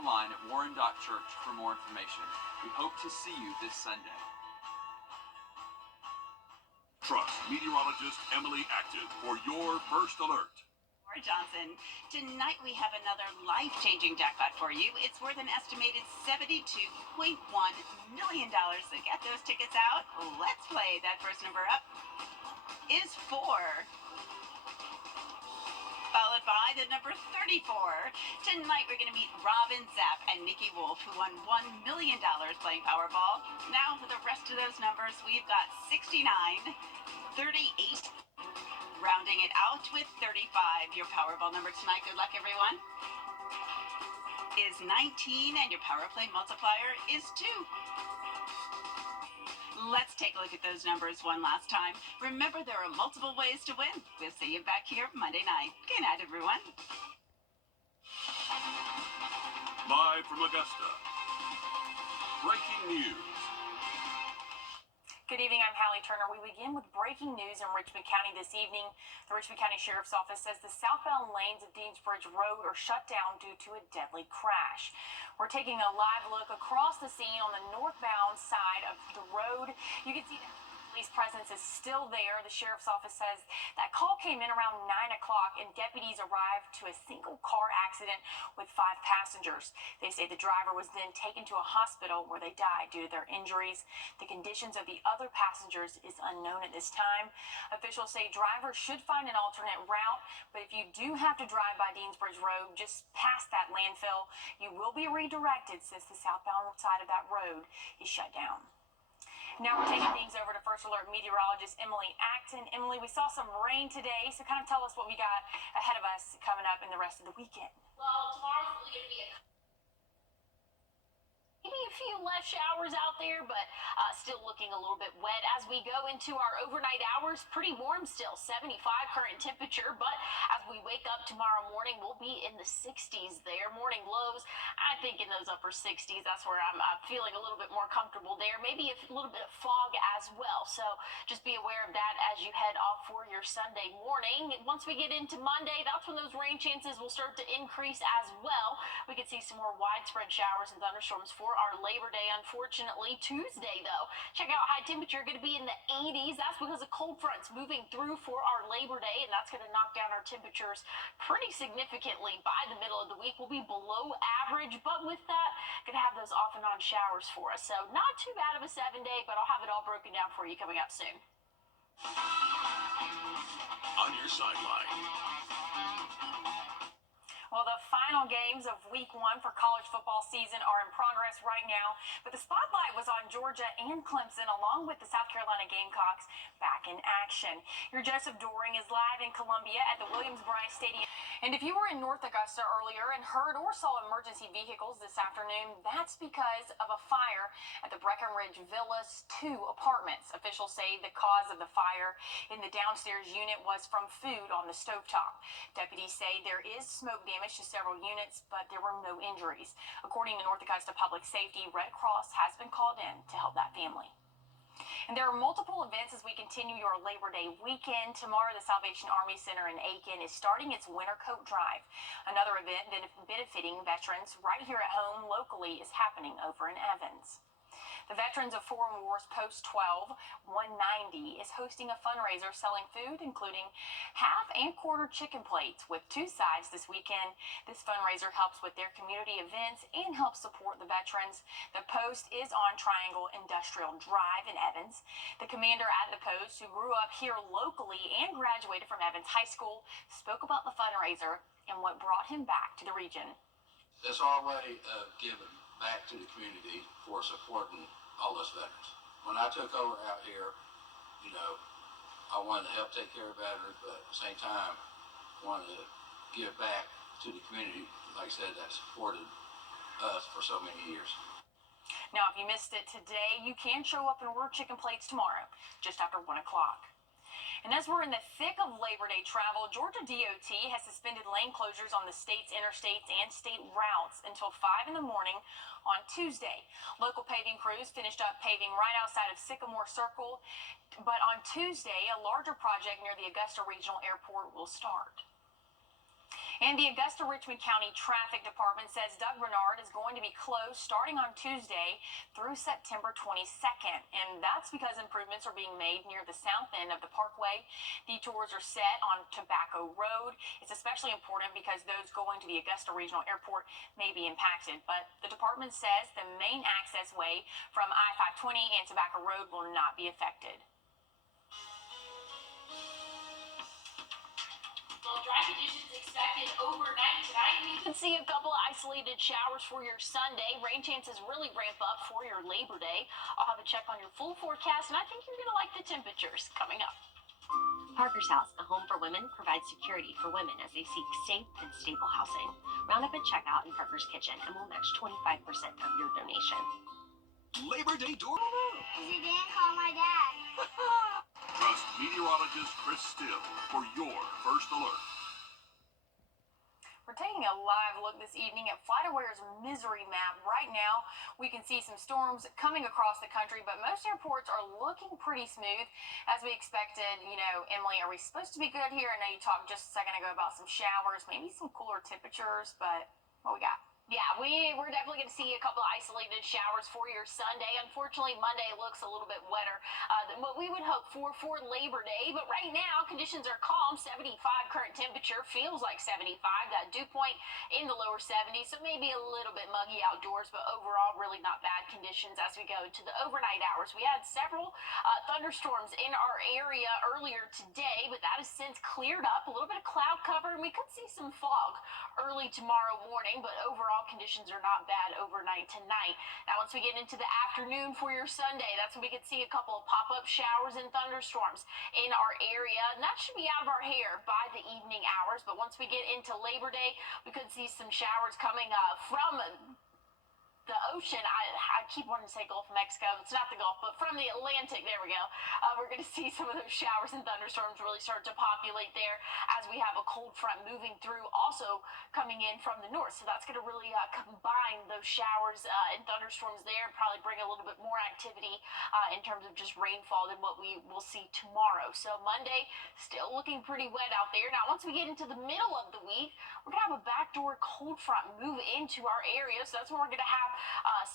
online at Warren.Church for more information. We hope to see you this Sunday. Trust meteorologist Emily Acton for your first alert. Johnson. Tonight we have another life-changing jackpot for you. It's worth an estimated $72.1 million. So get those tickets out. Let's play. That first number up is 4. Followed by the number 34. Tonight we're going to meet Robin Zapp and Nikki Wolf, who won $1 million playing Powerball. Now for the rest of those numbers, we've got 69, 38, rounding it out with 35. Your Powerball number tonight, good luck everyone, is 19, and your Power Play multiplier is 2. Let's take a look at those numbers one last time. Remember, there are multiple ways to win. We'll see you back here Monday night. Good night, everyone. Live from Augusta, breaking news. Good evening, I'm Hallie Turner. We begin with breaking news in Richmond County this evening. The Richmond County Sheriff's Office says the southbound lanes of Deansbridge Road are shut down due to a deadly crash. We're taking a live look across the scene on the northbound side of the road. You can see that police presence is still there. The Sheriff's Office says that call came in around 9 o'clock and deputies arrived to a single car accident with 5 passengers. They say the driver was then taken to a hospital where they died due to their injuries. The conditions of the other passengers is unknown at this time. Officials say drivers should find an alternate route, but if you do have to drive by Deansbridge Road just past that landfill, you will be redirected since the southbound side of that road is shut down. Now we're taking things over to First Alert meteorologist Emily Acton. Emily, we saw some rain today, so kind of tell us what we got ahead of us coming up in the rest of the weekend. Well, tomorrow's really going to be maybe a few less showers out there, but still looking a little bit wet as we go into our overnight hours. Pretty warm still, 75 current temperature, but as we wake up tomorrow morning, we'll be in the 60s there. Morning lows, I think in those upper 60s. That's where I'm feeling a little bit more comfortable there. Maybe a little bit of fog as well, so just be aware of that as you head off for your Sunday morning. Once we get into Monday, that's when those rain chances will start to increase as well. We could see some more widespread showers and thunderstorms for our Labor Day, unfortunately. Tuesday, though, check out high temperature, going to be in the 80s. That's because of cold fronts moving through for our Labor Day, and that's going to knock down our temperatures pretty significantly. By the middle of the week, we'll be below average, but with that, going to have those off and on showers for us. So not too bad of a 7-day, but I'll have it all broken down for you coming up soon. On your sideline. Well, the final games of week 1 for college football season are in progress right now, but the spotlight was on Georgia and Clemson, along with the South Carolina Gamecocks back in action. Your Joseph Doring is live in Columbia at the Williams-Brice Stadium. And if you were in North Augusta earlier and heard or saw emergency vehicles this afternoon, that's because of a fire at the Breckenridge Villas 2 apartments. Officials say the cause of the fire in the downstairs unit was from food on the stovetop. Deputies say there is smoke damage to several units, but there were no injuries. According to North Augusta Public Safety, Red Cross has been called in to help that family. And there are multiple events as we continue your Labor Day weekend. Tomorrow, the Salvation Army Center in Aiken is starting its Winter Coat Drive. Another event benefiting veterans right here at home locally is happening over in Evans. The Veterans of Foreign Wars Post 12 190 is hosting a fundraiser selling food, including half and quarter chicken plates with 2 sides this weekend. This fundraiser helps with their community events and helps support the veterans. The Post is on Triangle Industrial Drive in Evans. The commander at the Post, who grew up here locally and graduated from Evans High School, spoke about the fundraiser and what brought him back to the region. It's our way of giving back to the community for supporting all those veterans. When I took over out here, I wanted to help take care of veterans, but at the same time, wanted to give back to the community, like I said, that supported us for so many years. Now, if you missed it today, you can show up and order chicken plates tomorrow, just after 1 o'clock. And as we're in the thick of Labor Day travel, Georgia DOT has suspended lane closures on the state's interstates and state routes until 5 in the morning on Tuesday. Local paving crews finished up paving right outside of Sycamore Circle, but on Tuesday, a larger project near the Augusta Regional Airport will start. And the Augusta-Richmond County Traffic Department says Doug Bernard is going to be closed starting on Tuesday through September 22nd. And that's because improvements are being made near the south end of the parkway. Detours are set on Tobacco Road. It's especially important because those going to the Augusta Regional Airport may be impacted. But the department says the main access way from I-520 and Tobacco Road will not be affected. Well, dry conditions expected overnight tonight. You can see a couple of isolated showers for your Sunday. Rain chances really ramp up for your Labor Day. I'll have a check on your full forecast, and I think you're going to like the temperatures coming up. Parker's House, a home for women, provides security for women as they seek safe and stable housing. Round up at checkout in Parker's Kitchen, and we'll match 25% of your donation. Labor Day door. He didn't call my dad. Trust meteorologist Chris Still for your first alert. We're taking a live look this evening at FlightAware's misery map. Right now, we can see some storms coming across the country, but most airports are looking pretty smooth as we expected. You know, Emily, are we supposed to be good here? I know you talked just a second ago about some showers, maybe some cooler temperatures, but what we got? Yeah, we're definitely going to see a couple of isolated showers for your Sunday. Unfortunately, Monday looks a little bit wetter than what we would hope for Labor Day. But right now, conditions are calm. 75 current temperature, feels like 75. That dew point in the lower 70s, so maybe a little bit muggy outdoors, but overall, really not bad conditions as we go to the overnight hours. We had several thunderstorms in our area earlier today, but that has since cleared up. A little bit of cloud cover, and we could see some fog early tomorrow morning, but overall, conditions are not bad overnight tonight. Now, once we get into the afternoon for your Sunday, that's when we could see a couple of pop-up showers and thunderstorms in our area, and that should be out of our hair by the evening hours. But once we get into Labor Day, we could see some showers coming from the ocean. I keep wanting to say Gulf of Mexico. It's not the Gulf, but from the Atlantic. There we go. We're going to see some of those showers and thunderstorms really start to populate there as we have a cold front moving through, also coming in from the north. So that's going to really combine those showers and thunderstorms there, and probably bring a little bit more activity in terms of just rainfall than what we will see tomorrow. So Monday, still looking pretty wet out there. Now, once we get into the middle of the week, we're going to have a backdoor cold front move into our area. So that's when we're going to have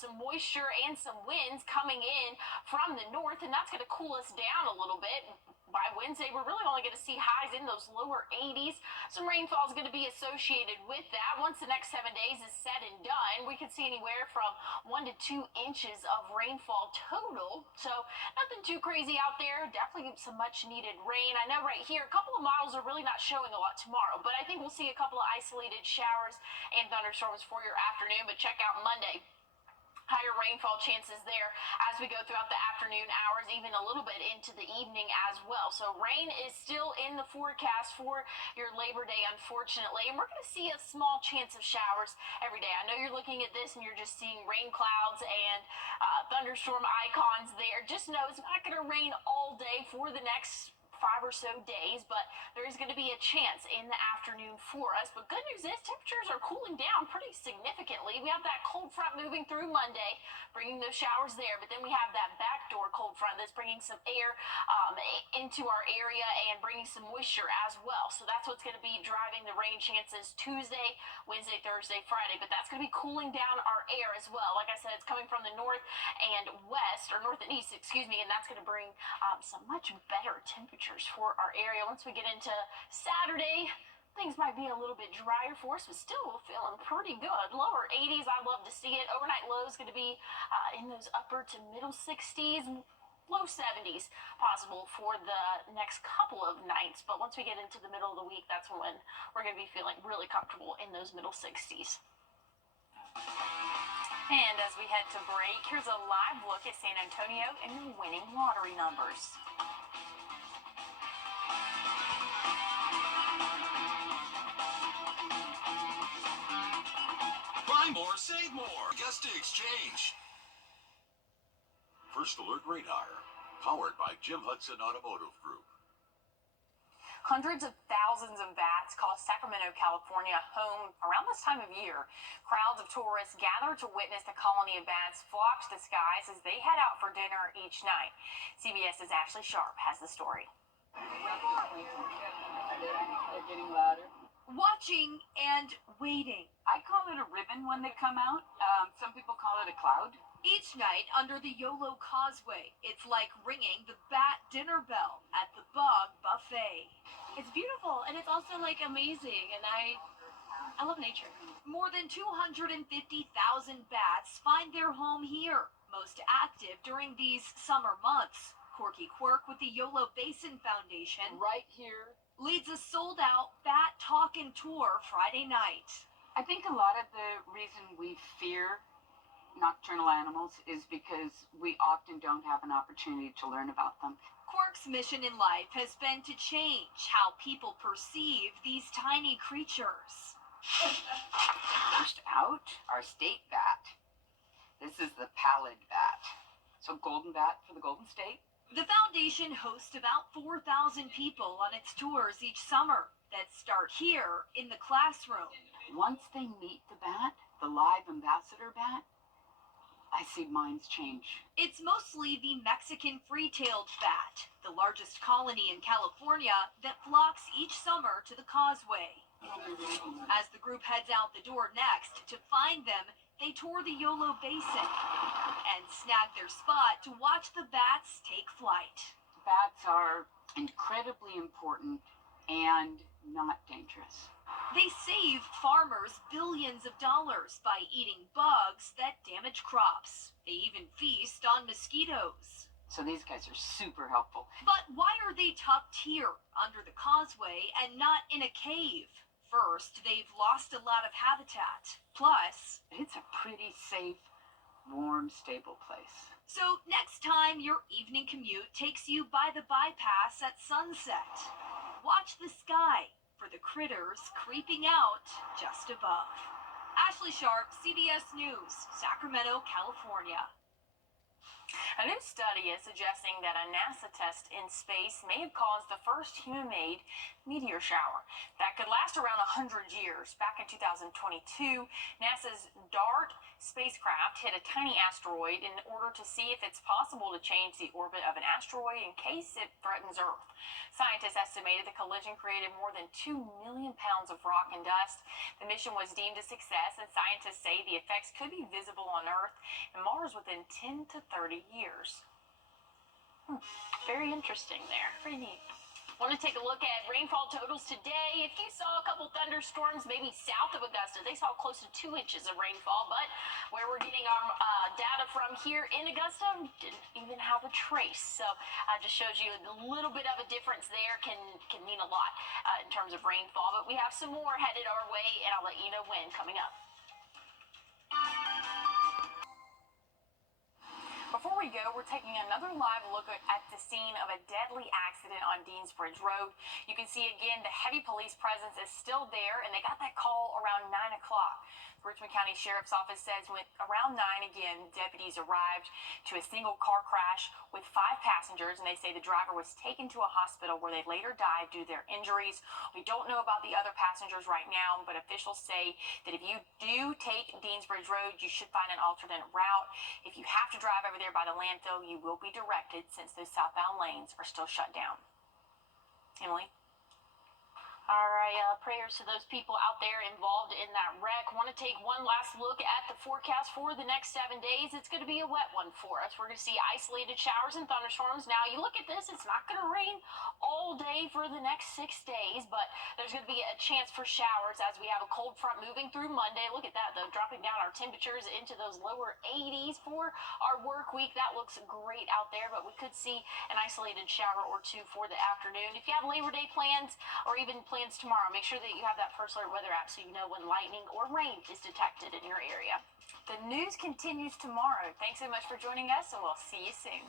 some moisture and some winds coming in from the north, and that's going to cool us down a little bit. By Wednesday, we're really only going to see highs in those lower 80s. Some rainfall is going to be associated with that. Once the next 7 days is said and done, we could see anywhere from 1 to 2 inches of rainfall total. So nothing too crazy out there. Definitely some much needed rain. I know right here, a couple of models are really not showing a lot tomorrow, but I think we'll see a couple of isolated showers and thunderstorms for your afternoon. But check out Monday. Higher rainfall chances there as we go throughout the afternoon hours, even a little bit into the evening as well. So rain is still in the forecast for your Labor Day, unfortunately, and we're going to see a small chance of showers every day. I know you're looking at this and you're just seeing rain clouds and thunderstorm icons there. Just know it's not going to rain all day for the next 5 or so days, but there is going to be a chance in the afternoon for us. But good news is temperatures are cooling down pretty significantly. We have that cold front moving through Monday, bringing those showers there, but then we have that backdoor cold front that's bringing some air into our area and bringing some moisture as well. So that's what's going to be driving the rain chances Tuesday, Wednesday, Thursday, Friday, but that's going to be cooling down our air as well. Like I said, it's coming from the north and west, or north and east, excuse me, and that's going to bring some much better temperatures for our area. Once we get into Saturday, things might be a little bit drier for us, but still we're feeling pretty good. Lower 80s, I love to see it. Overnight low is going to be in those upper to middle 60s, low 70s possible for the next couple of nights. But once we get into the middle of the week, that's when we're going to be feeling really comfortable in those middle 60s. And as we head to break, here's a live look at San Antonio and your winning lottery numbers. Buy more, save more. Augusta Exchange. First Alert Radar, powered by Jim Hudson Automotive Group. Hundreds of thousands of bats call Sacramento, California home around this time of year. Crowds of tourists gather to witness the colony of bats flock to the skies as they head out for dinner each night. CBS's Ashley Sharp has the story. They're getting louder. watching and waiting. I call it a ribbon when they come out. Some people call it a cloud. Each night under the YOLO Causeway, it's like ringing the bat dinner bell at the Bog Buffet. It's beautiful and it's also like amazing, and I love nature. More than 250,000 bats find their home here, most active during these summer months. Corky Quirk with the YOLO Basin Foundation Right here. leads a sold-out bat talking tour Friday night. I think a lot of the reason we fear nocturnal animals is because we often don't have an opportunity to learn about them. Quirk's mission in life has been to change how people perceive these tiny creatures. First out, our state bat. This is the pallid bat. So golden bat for the Golden State. The foundation hosts about 4,000 people on its tours each summer that start here in the classroom. Once they meet the bat, the live ambassador bat, I see minds change. It's mostly the Mexican free-tailed bat, the largest colony in California, that flocks each summer to the causeway. As the group heads out the door next to find them, they tour the YOLO Basin and snag their spot to watch the bats take flight. Bats are incredibly important and not dangerous. They save farmers billions of dollars by eating bugs that damage crops. They even feast on mosquitoes. So these guys are super helpful. But why are they tucked here under the causeway and not in a cave? First, they've lost a lot of habitat. Plus, It's a pretty safe, warm, stable place. so next time your evening commute takes you by the bypass at sunset, watch the sky for the critters creeping out just above. Ashley Sharp, CBS News, Sacramento, California. A new study is suggesting that a NASA test in space may have caused the first human-made meteor shower that could last around 100 years. Back in 2022, NASA's DART spacecraft hit a tiny asteroid in order to see if it's possible to change the orbit of an asteroid in case it threatens Earth. Scientists estimated the collision created more than 2 million pounds of rock and dust. The mission was deemed a success, and scientists say the effects could be visible on Earth and Mars within 10 to 30 years. Very interesting there. Pretty neat. Want to take a look at rainfall totals today. If you saw a couple thunderstorms maybe south of Augusta, they saw close to 2 inches of rainfall, but where we're getting our data from here in Augusta didn't even have a trace. So just shows you a little bit of a difference there can mean a lot in terms of rainfall. But we have some more headed our way, and I'll let you know when coming up. Before we go, we're taking another live look at the scene of a deadly accident on Deansbridge Road. You can see again the heavy police presence is still there, and they got that call around 9 o'clock. The Richmond County Sheriff's Office says when around 9 again, deputies arrived to a single car crash with 5 passengers, and they say the driver was taken to a hospital where they later died due to their injuries. We don't know about the other passengers right now, but officials say that if you do take Deansbridge Road, you should find an alternate route. If you have to drive over there by the landfill, you will be directed since those southbound lanes are still shut down. Emily? All right, prayers to those people out there involved in that wreck. Want to take one last look at the forecast for the next 7 days. It's going to be a wet one for us. We're going to see isolated showers and thunderstorms. Now, you look at this, it's not going to rain all day for the next 6 days, but there's going to be a chance for showers as we have a cold front moving through Monday. Look at that, though, dropping down our temperatures into those lower 80s for our work week. That looks great out there, but we could see an isolated shower or two for the afternoon. If you have Labor Day plans or even plans tomorrow, make sure that you have that First Alert weather app so you know when lightning or rain is detected in your area. The news continues tomorrow. Thanks so much for joining us, and we'll see you soon.